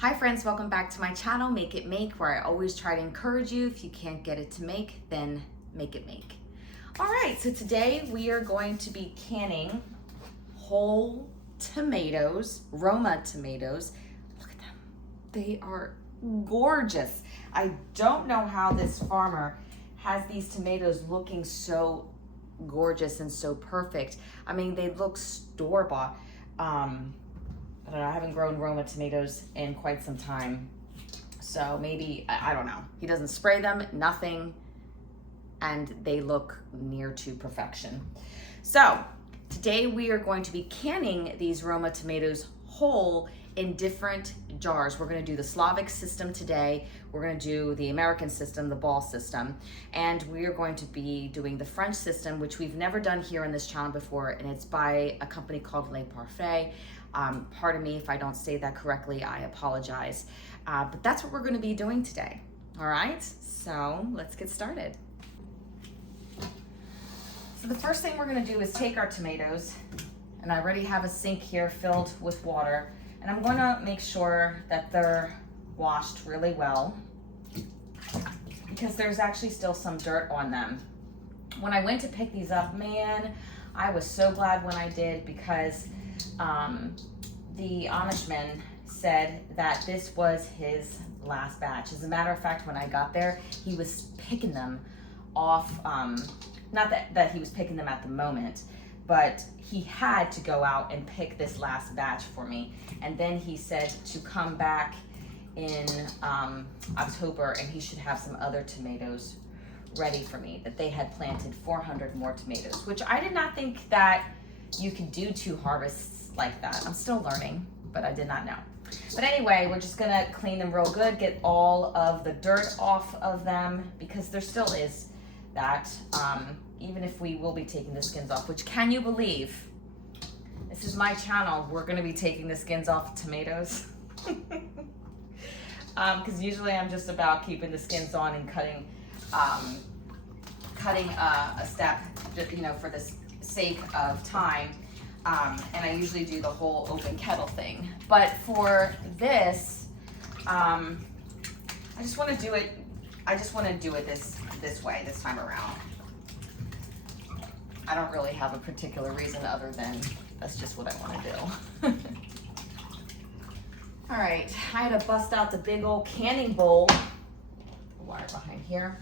Hi friends, welcome back to my channel, Make It Make, where I always try to encourage you. If you can't get it to make, then make it make. All right, so today we are going to be canning whole tomatoes, Roma tomatoes. Look at them, they are gorgeous. I don't know how this farmer has these tomatoes looking so gorgeous and so perfect. I mean, they look store-bought. I don't know, I haven't grown Roma tomatoes in quite some time. So maybe, I don't know. He doesn't spray them, nothing, and they look near to perfection. So today we are going to be canning these Roma tomatoes whole in different jars. We're gonna do the Slavic system today. We're gonna do the American system, the ball system. And we are going to be doing the French system, which we've never done here on this channel before, and it's by a company called Le Parfait. Pardon me if I don't say that correctly, I apologize. But that's what we're gonna be doing today, all right? So let's get started. So the first thing we're gonna do is take our tomatoes, and I already have a sink here filled with water, and I'm gonna make sure that they're washed really well because there's actually still some dirt on them. When I went to pick these up, man, I was so glad when I did because the Amishman said that this was his last batch. As a matter of fact, when I got there, he was picking them off, not that he was picking them at the moment, but he had to go out and pick this last batch for me. And then he said to come back in October and he should have some other tomatoes ready for me, that they had planted 400 more tomatoes, which I did not think that you could do 2 harvests like that. I'm still learning, but I did not know. But anyway, we're just gonna clean them real good, get all of the dirt off of them, because there still is that, even if we will be taking the skins off, which, can you believe, this is my channel, we're gonna be taking the skins off of tomatoes. Because usually I'm just about keeping the skins on and cutting a step, just, you know, for the sake of time. And I usually do the whole open kettle thing. But for this, I just want to do it this way, this time around. I don't really have a particular reason other than that's just what I want to do. All right, I had to bust out the big old canning bowl. The wire behind here.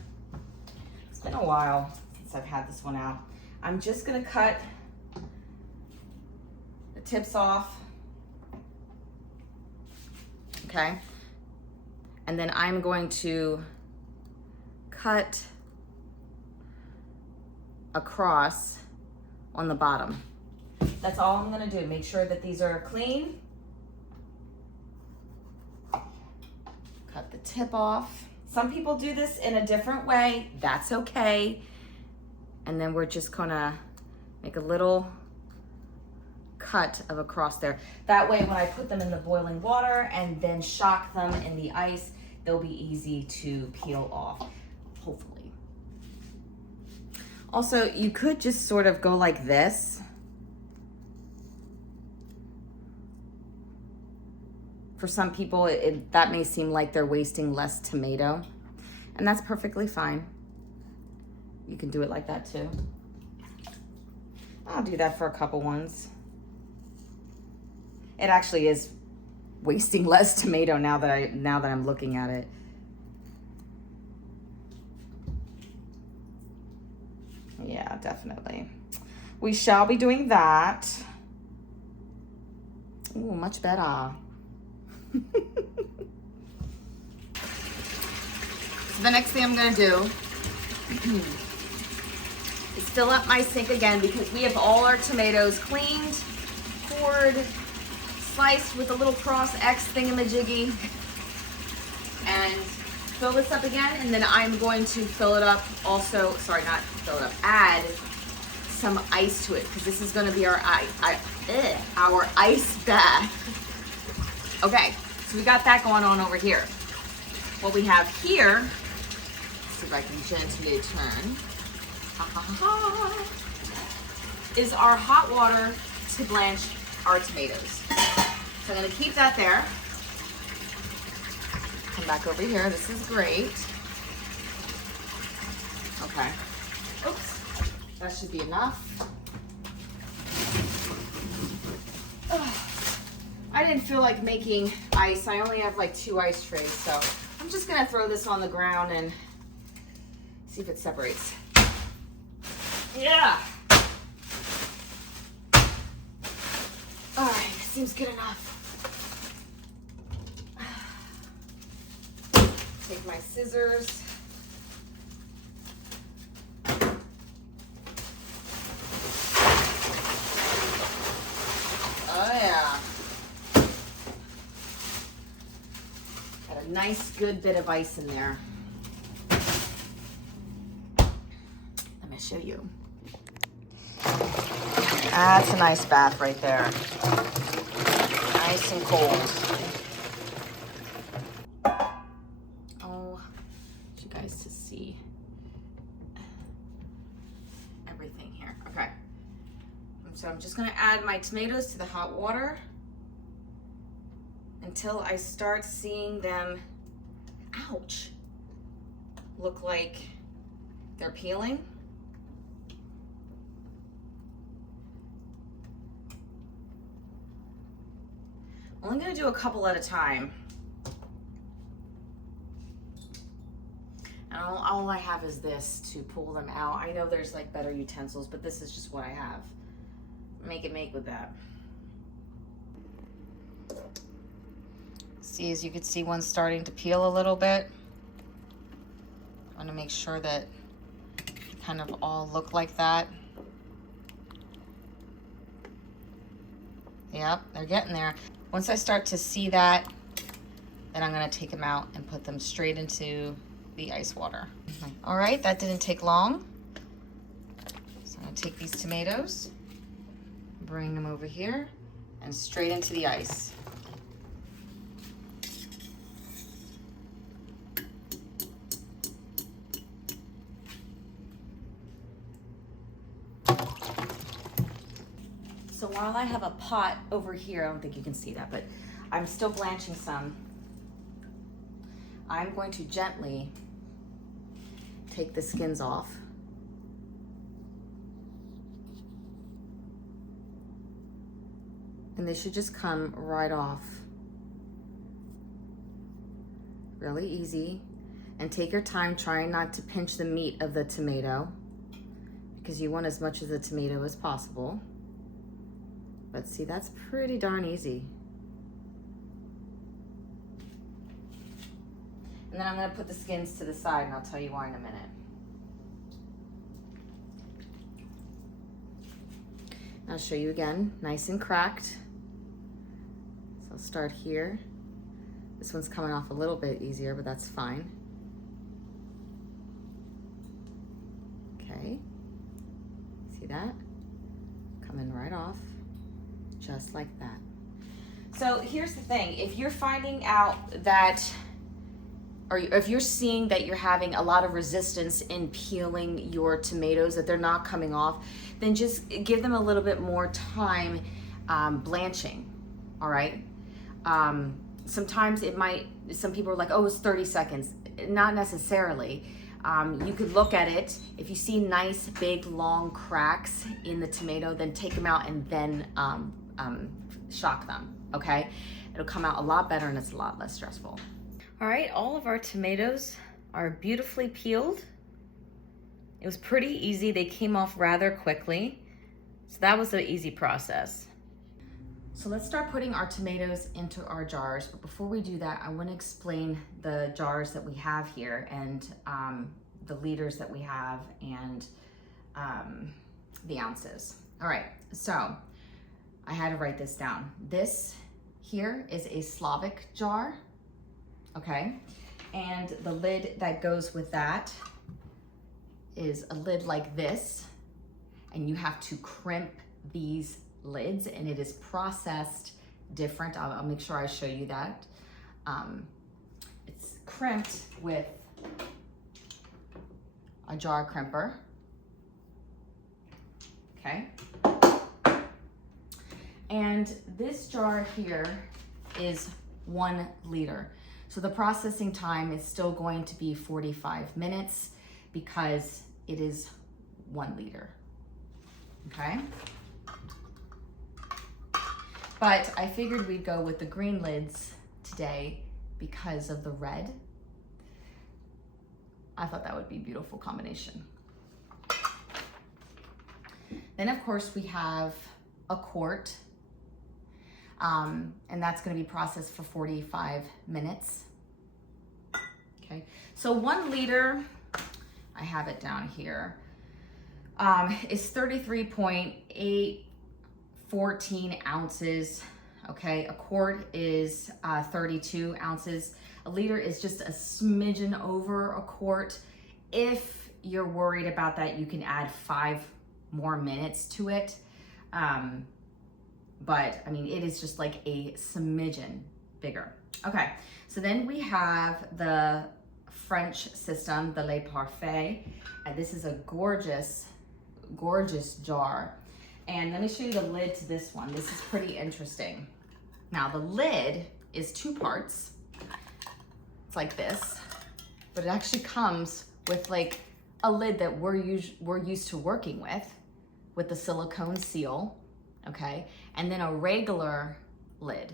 It's been a while since I've had this one out. I'm just gonna cut the tips off, okay? And then I'm going to cut across on the bottom. That's all I'm gonna do. Make sure that these are clean. Cut the tip off. Some people do this in a different way. That's okay. And then we're just gonna make a little cut of across there. That way, when I put them in the boiling water and then shock them in the ice, they'll be easy to peel off, hopefully. Also, you could just sort of go like this. For some people, that may seem like they're wasting less tomato, and that's perfectly fine. You can do it like that too. I'll do that for a couple ones. It actually is wasting less tomato now that I'm looking at it. Yeah, definitely. We shall be doing that. Ooh, much better. So the next thing I'm gonna do is fill up my sink again, because we have all our tomatoes cleaned, cored, sliced with a little cross X thingamajiggy, and fill this up again. And then I'm going to fill it up also, sorry, not fill it up, add some ice to it, because this is going to be our ice bath. Okay, so we got that going on over here. What we have here, let's see if I can gently turn, is our hot water to blanch our tomatoes. So I'm gonna keep that there. come back over here. This is great. Okay. Oops. That should be enough. Ugh. I didn't feel like making ice. I only have like 2 ice trays, so I'm just gonna throw this on the ground and see if it separates. Yeah. All right, seems good enough. Take my scissors. Oh yeah. Got a nice good bit of ice in there. Let me show you. That's a nice bath right there. Nice and cold. Oh, you guys to see everything here. Okay. So I'm just gonna add my tomatoes to the hot water until I start seeing them, ouch, look like they're peeling. I'm only gonna do a couple at a time. And all I have is this to pull them out. I know there's like better utensils, but this is just what I have. Make with that. See, as you can see, one's starting to peel a little bit. I want to make sure that they kind of all look like that. Yep, they're getting there. Once I start to see that, then I'm gonna take them out and put them straight into the ice water. All right, that didn't take long. So I'm gonna take these tomatoes, bring them over here, and straight into the ice. So while I have a pot over here, I don't think you can see that, but I'm still blanching some. I'm going to gently take the skins off. And they should just come right off. Really easy. And take your time trying not to pinch the meat of the tomato because you want as much of the tomato as possible. But see, that's pretty darn easy. And then I'm gonna put the skins to the side and I'll tell you why in a minute. I'll show you again, nice and cracked. So I'll start here. This one's coming off a little bit easier, but that's fine. Okay, see that? Coming right off. Just like that. So here's the thing, if you're finding out that, or if you're seeing that you're having a lot of resistance in peeling your tomatoes, that they're not coming off, then just give them a little bit more time blanching, all right? Sometimes it might, some people are like, oh, it's 30 seconds. Not necessarily. You could look at it. If you see nice, big, long cracks in the tomato, then take them out and then shock them, okay? It'll come out a lot better and it's a lot less stressful. All right, all of our tomatoes are beautifully peeled. It was pretty easy. They came off rather quickly. So that was an easy process. So let's start putting our tomatoes into our jars. But before we do that, I want to explain the jars that we have here and the liters that we have and the ounces. All right, so I had to write this down. This here is a Slavic jar, okay? And the lid that goes with that is a lid like this, and you have to crimp these lids, and it is processed different. I'll make sure I show you that. It's crimped with a jar crimper, okay? And this jar here is 1 liter. So the processing time is still going to be 45 minutes because it is 1 liter, okay? But I figured we'd go with the green lids today because of the red. I thought that would be a beautiful combination. Then of course we have a quart, and that's gonna be processed for 45 minutes. Okay, so 1 liter, I have it down here, is 33.814 ounces. Okay, a quart is 32 ounces. A liter is just a smidgen over a quart. If you're worried about that, you can add 5 more minutes to it. But I mean, it is just like a smidgen bigger. Okay, so then we have the French system, the Le Parfait. And this is a gorgeous, gorgeous jar. And let me show you the lid to this one. This is pretty interesting. Now the lid is 2 parts. It's like this, but it actually comes with like a lid that we're used to working with the silicone seal, okay? And then a regular lid.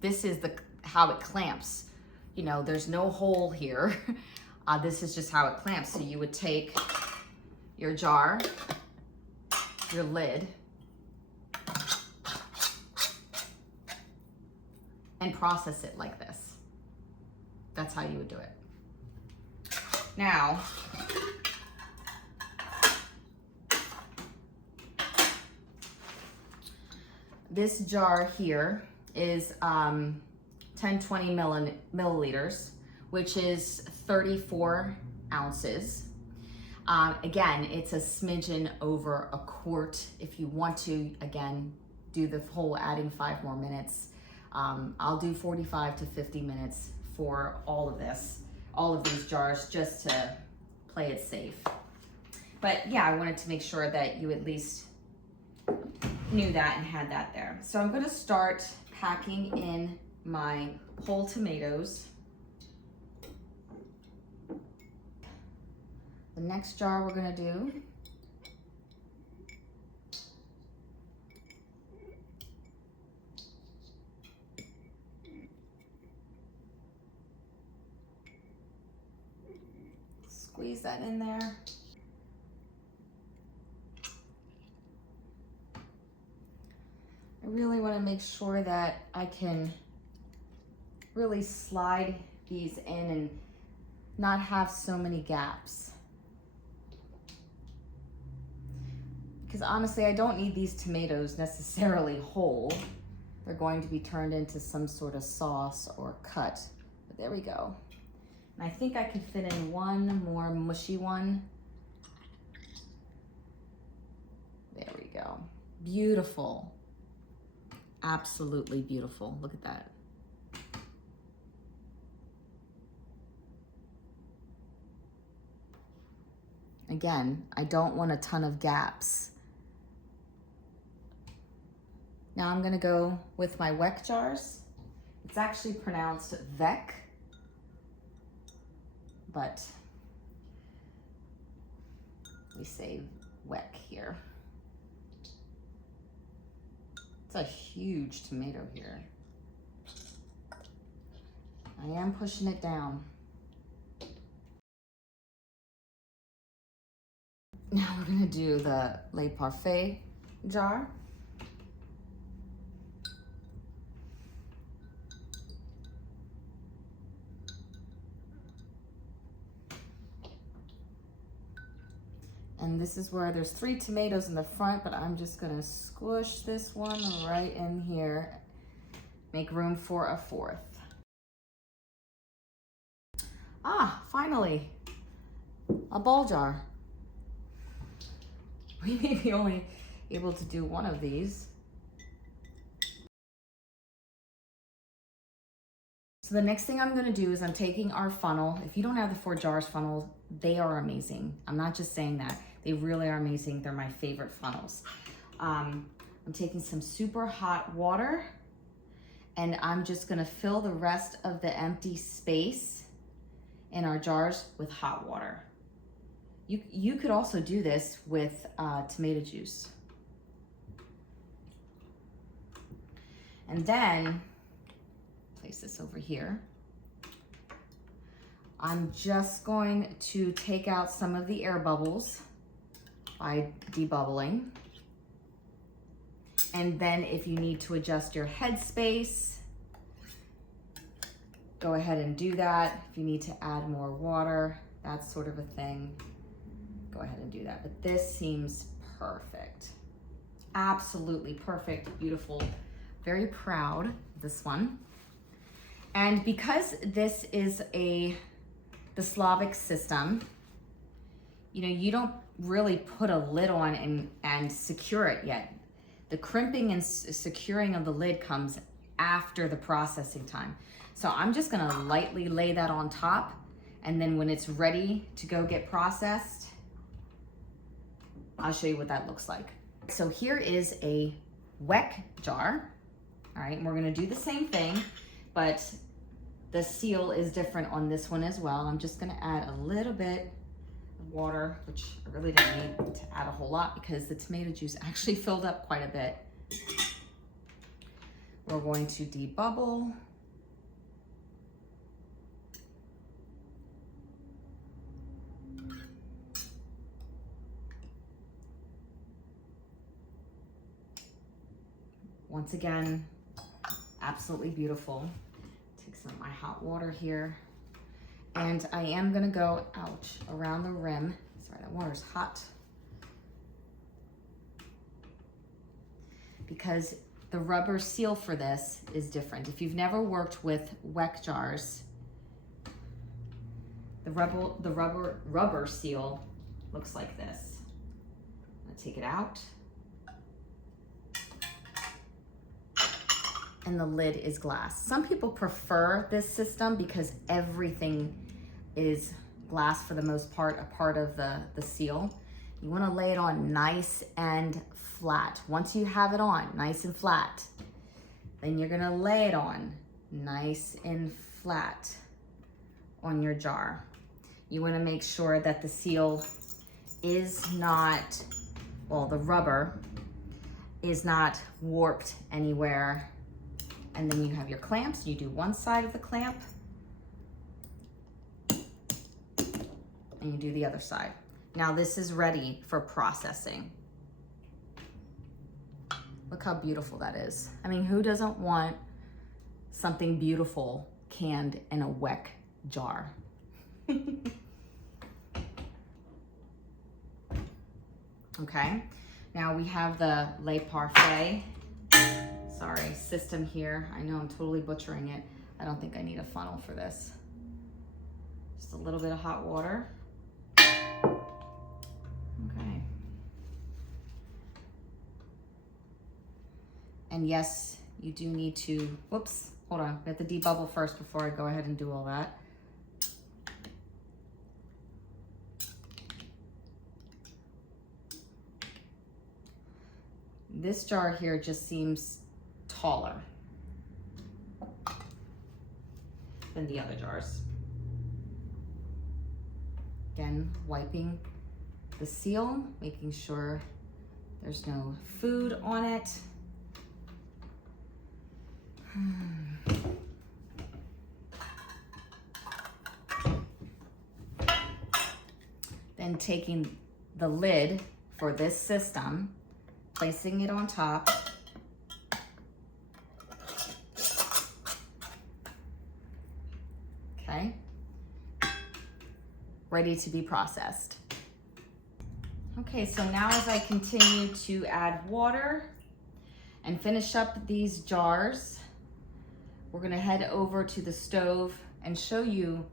This is how it clamps. You know, there's no hole here. This is just how it clamps. So you would take your jar, your lid, and process it like this. That's how you would do it. Now, this jar here is 1020 milliliters, which is 34 ounces. Again, it's a smidgen over a quart. If you want to, again, do the whole adding 5 more minutes, I'll do 45 to 50 minutes for all of these jars, just to play it safe. But yeah, I wanted to make sure that you at least knew that and had that there. So I'm gonna start packing in my whole tomatoes. The next jar we're gonna do squeeze that in there. I really want to make sure that I can really slide these in and not have so many gaps. Because honestly, I don't need these tomatoes necessarily whole. They're going to be turned into some sort of sauce or cut. But there we go. And I think I can fit in one more mushy one. There we go. Beautiful. Absolutely beautiful. Look at that. Again, I don't want a ton of gaps. Now I'm gonna go with my Weck jars. It's actually pronounced Vec, but we say Weck here. It's a huge tomato here. I am pushing it down. Now we're gonna do the Le Parfait jar. And this is where there's 3 tomatoes in the front, but I'm just gonna squish this one right in here. Make room for a 4th. Ah, finally, a ball jar. We may be only able to do one of these. So the next thing I'm gonna do is I'm taking our funnel. If you don't have the 4 jars funnel, they are amazing. I'm not just saying that. They really are amazing. They're my favorite funnels. I'm taking some super hot water and I'm just gonna fill the rest of the empty space in our jars with hot water. You could also do this with tomato juice. And then, place this over here. I'm just going to take out some of the air bubbles by debubbling. And then if you need to adjust your head space, go ahead and do that. If you need to add more water, that sort of a thing, go ahead and do that. But this seems perfect. Absolutely perfect, beautiful. Very proud of this one. And because this is the Slavic system, you know, you don't really put a lid on and secure it yet. The crimping and securing of the lid comes after the processing time. So I'm just gonna lightly lay that on top, and then when it's ready to go get processed, I'll show you what that looks like. So here is a WEC jar. All right, and we're gonna do the same thing, but the seal is different on this one as well. I'm just gonna add a little bit of water, which I really don't need to add a whole lot because the tomato juice actually filled up quite a bit. We're going to debubble. Once again, absolutely beautiful. Take some of my hot water here. And I am gonna go, ouch, around the rim. Sorry, that water's hot. Because the rubber seal for this is different. If you've never worked with WEC jars, the rubber seal looks like this. I'm gonna take it out. And the lid is glass. Some people prefer this system because everything is glass for the most part, a part of the seal. You wanna lay it on nice and flat. Once you have it on nice and flat, then you're gonna lay it on nice and flat on your jar. You wanna make sure that the seal is not, well, the rubber is not warped anywhere. And then you have your clamps. You do one side of the clamp and you do the other side. Now this is ready for processing. Look how beautiful that is. I mean, who doesn't want something beautiful canned in a WEC jar? Okay, now we have the Le Parfait. Sorry, system here. I know I'm totally butchering it. I don't think I need a funnel for this. Just a little bit of hot water. Okay. And yes, you do need to, whoops, hold on. We have to debubble first before I go ahead and do all that. This jar here just seems taller than the other jars. Again, wiping the seal, making sure there's no food on it. Then taking the lid for this system, placing it on top. Okay, ready to be processed. Okay, so now as I continue to add water and finish up these jars, we're gonna head over to the stove and show you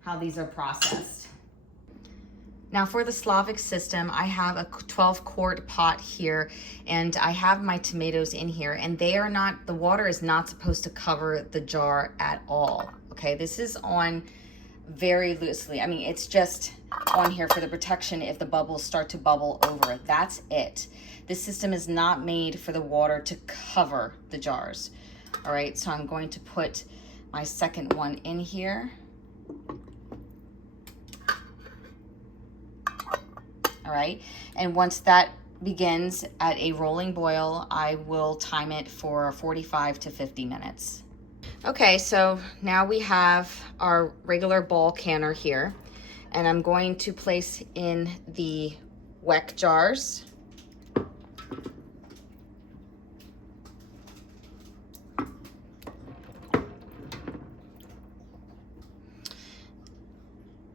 how these are processed. Now for the Slavic system, I have a 12-quart pot here, and I have my tomatoes in here, and they are not, the water is not supposed to cover the jar at all. Okay, this is on very loosely. I mean, it's just on here for the protection if the bubbles start to bubble over. That's it. This system is not made for the water to cover the jars. All right, so I'm going to put my second one in here. All right, and once that begins at a rolling boil, I will time it for 45 to 50 minutes. Okay, so now we have our regular ball canner here, and I'm going to place in the weck jars.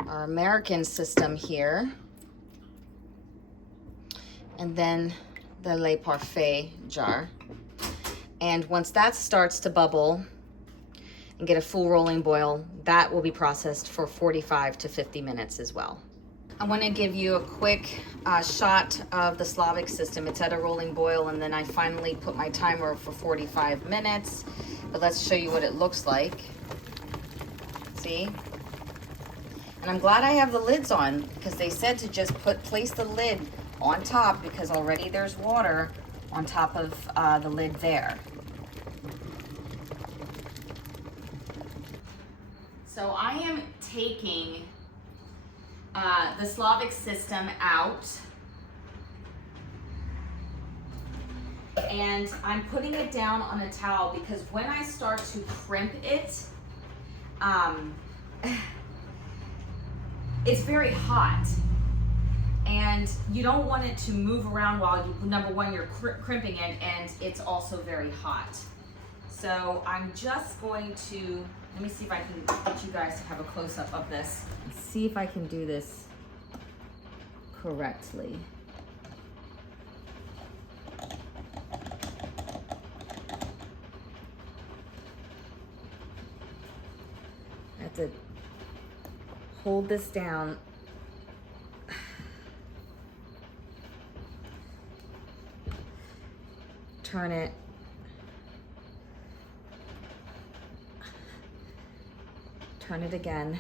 Our American system here, and then the Le Parfait jar. And once that starts to bubble and get a full rolling boil, that will be processed for 45 to 50 minutes as well. I want to give you a quick shot of the Slavic system. It's at a rolling boil, and then I finally put my timer for 45 minutes. But let's show you what it looks like. See? And I'm glad I have the lids on, because they said to just place the lid on top, because already there's water on top of the lid there. So I am taking the Slavic system out, and I'm putting it down on a towel, because when I start to crimp it, it's very hot, and you don't want it to move around while you, number one, you're crimping it, and it's also very hot. So I'm just going to, let me see if I can get you guys to have a close-up of this. See if I can do this correctly. I have to hold this down. Turn it. Turn it again.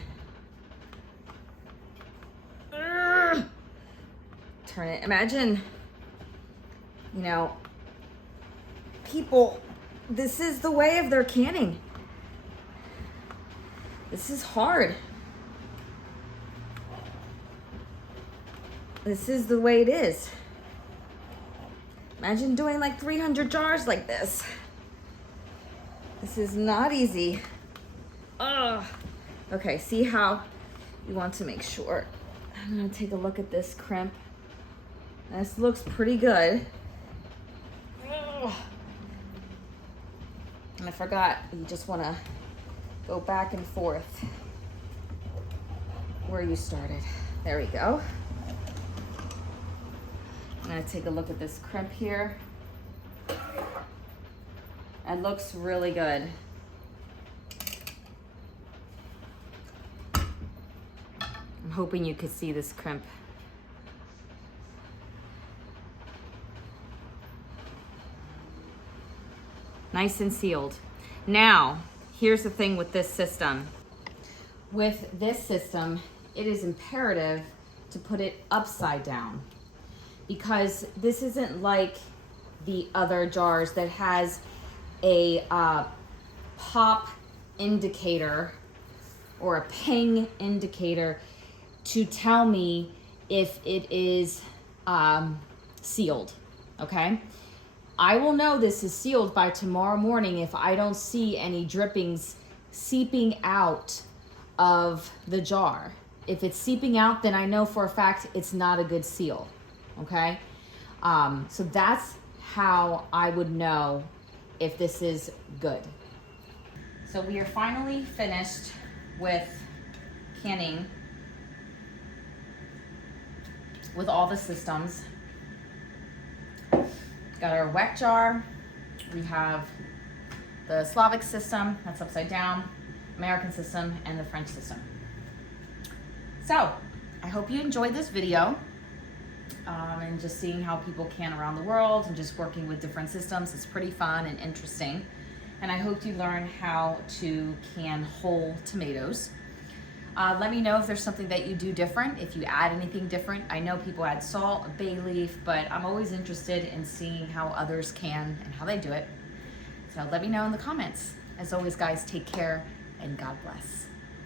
Turn it. Imagine, you know, people, this is the way of their canning. This is hard. This is the way it is. Imagine doing like 300 jars like this. This is not easy. Ugh. Okay, see how you want to make sure. I'm gonna take a look at this crimp. This looks pretty good. Ugh. And I forgot, you just wanna go back and forth where you started. There we go. I'm gonna take a look at this crimp here. It looks really good. I'm hoping you could see this crimp. Nice and sealed. Now, here's the thing with this system. With this system, it is imperative to put it upside down, because this isn't like the other jars that has a pop indicator or a ping indicator to tell me if it is sealed, okay? I will know this is sealed by tomorrow morning if I don't see any drippings seeping out of the jar. If it's seeping out, then I know for a fact it's not a good seal, okay? So that's how I would know if this is good. So we are finally finished with canning with all the systems. Got our weck jar. We have the Slavic system, that's upside down, American system, and the French system. So I hope you enjoyed this video, and just seeing how people can around the world and just working with different systems. It's pretty fun and interesting. And I hope you learn how to can whole tomatoes. Let me know if there's something that you do different, if you add anything different. I know people add salt, bay leaf, but I'm always interested in seeing how others can and how they do it. So let me know in the comments. As always, guys, take care and God bless.